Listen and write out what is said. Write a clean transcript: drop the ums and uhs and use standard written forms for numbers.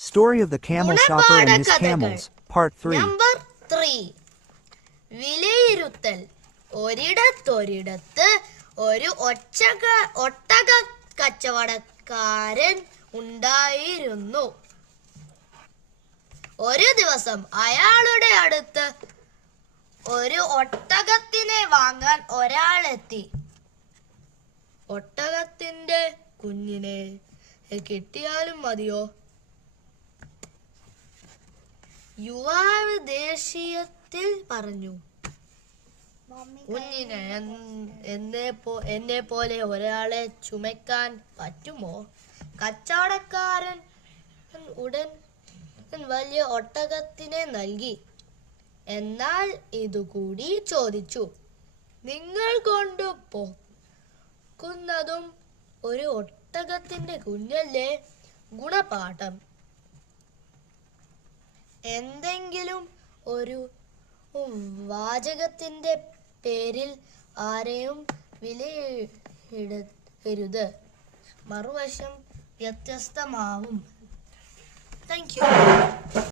Story of the Camel Shopper and His Camels, Part 3. Number 3. വിലയിരുത്തൽ. ഒരിടത്തൊരിടത്ത് ഒരു ഒട്ടക കച്ചവടക്കാരൻ ഉണ്ടായിരുന്നു. ഒരു ദിവസം അയാളുടെ അടുത്ത് ഒരു ഒട്ടകത്തിനെ വാങ്ങാൻ ഒരാളെത്തി. ഒട്ടകത്തിന്റെ കുഞ്ഞിനെ കിട്ടിയാലും മതിയോ? യുവാവ് ദേഷ്യത്തിൽ പറഞ്ഞു. കുഞ്ഞിനെ എന്നെ പോലെ ഒരാളെ ചുമക്കാൻ പറ്റുമോ? കച്ചവടക്കാരൻ ഉടൻ വലിയ ഒട്ടകത്തിനെ നൽകി. എന്നാൽ ഇതുകൂടി ചോദിച്ചു, നിങ്ങൾ കൊണ്ടുപോകുന്നതും ഒരു ഒട്ടകത്തിന്റെ കുഞ്ഞല്ലേ? ഗുണപാഠം. എന്തെങ്കിലും ഒരു വാചകത്തിന്റെ പേരിൽ ആരെയും വിലയിടരുത്. മറുവശം വ്യത്യസ്തമാവും. Thank you.